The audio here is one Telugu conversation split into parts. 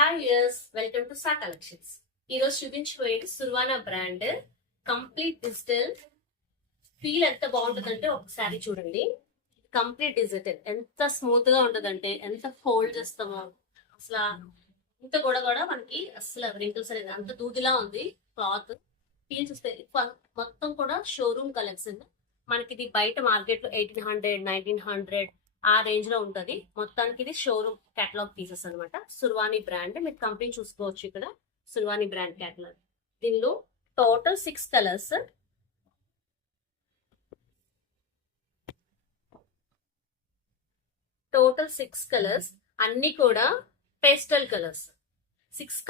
Hi viewers, welcome to saw collections. ఈ రోజు చూపించబోయేది సుర్వానా బ్రాండ్ కంప్లీట్ డిజిటల్. ఫీల్ ఎంత బాగుంటుందంటే ఒకసారి చూడండి. కంప్లీట్ డిజిటల్ ఎంత స్మూత్ గా ఉంటుందంటే, ఎంత ఫోల్డ్ చేస్తామో అసలు ఇంత కూడా మనకి అసలు రింకిల్స్ అనేది అంత దూదిలా ఉంది. క్లాత్ ఫీల్ చూస్తే మొత్తం కూడా షోరూమ్ కలెక్షన్. మనకి ఇది బయట మార్కెట్ లో 1800, 1900 ఆ రేంజ్ లో ఉంటది. మొత్తానికి ఇది షోరూమ్ కేటలాగ్ పీసెస్ అనమాట. సుర్వానీ బ్రాండ్ మీరు కంపెనీ చూసుకోవచ్చు. ఇక్కడ సుర్వానీ బ్రాండ్ కేటలాగ్. దీనిలో టోటల్ 6 కలర్స్. టోటల్ 6 కలర్స్ అన్ని కూడా పేస్టల్ కలర్స్. 6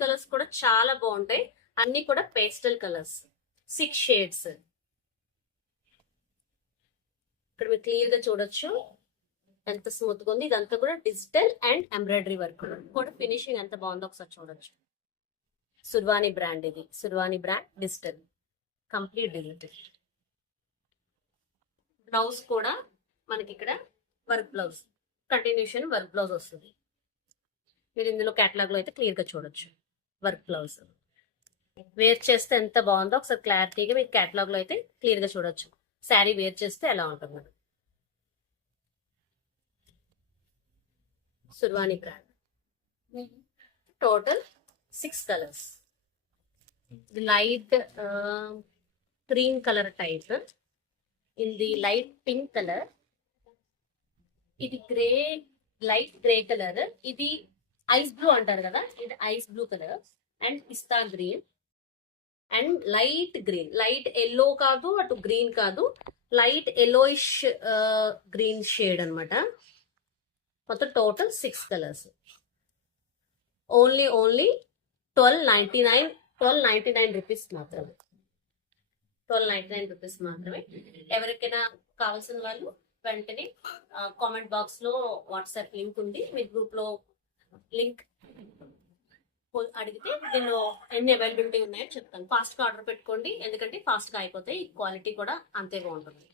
కలర్స్ కూడా చాలా బాగుంటాయి. అన్ని కూడా పేస్టల్ కలర్స్, 6 షేడ్స్. ఇక్కడ మీరు క్లియర్ గా చూడొచ్చు ఎంత స్మూత్ గా ఉంది. ఇదంతా కూడా డిజిటల్ అండ్ ఎంబ్రాయిడరీ వర్క్ కూడా. ఫినిషింగ్ ఎంత బాగుందో ఒకసారి చూడొచ్చు. సుర్వానీ బ్రాండ్ ఇది. Survani brand digital, complete digital. Blouse కూడా మనకి ఇక్కడ work blouse, continuation work blouse వస్తుంది. మీరు ఇందులో కేటలాగ్ లో అయితే క్లియర్ గా చూడొచ్చు వర్క్ బ్లౌజ్. వేర్ చేస్తే ఎంత బాగుందో ఒకసారి క్లారిటీగా మీకు కేటలాగ్ లో అయితే క్లియర్ గా చూడొచ్చు. శారీ వేర్ చేస్తే ఎలా ఉంటుంది. Survani brand. Total 6 colours. Light green colour type, ఇది లైట్ పింక్ కలర్, ఇది గ్రే, లైట్ గ్రే కలర్, ఇది ఐస్ బ్లూ అంటారు కదా, ఇది ice blue colour, and pista green, and light green. Light yellow కాదు, అటు గ్రీన్ కాదు, లైట్ ఎల్లోయిష్ గ్రీన్ షేడ్ అనమాట. మొత్తం టోటల్ 6 కలర్స్. ఓన్లీ 1299 రూపీస్ మాత్రమే. 1299 రూపీస్ మాత్రమే. ఎవరికైనా కావాల్సిన వాళ్ళు వెంటనే కామెంట్ బాక్స్ లో వాట్సాప్ లింక్ ఉంది. మీ గ్రూప్ లో లింక్ అడిగితే నేను ఎన్ని అవైలబిలిటీ ఉన్నాయో చెప్తాను. ఫాస్ట్ గా ఆర్డర్ పెట్టుకోండి, ఎందుకంటే ఫాస్ట్ గా అయిపోతాయి. క్వాలిటీ కూడా అంతే బాగుంటుంది.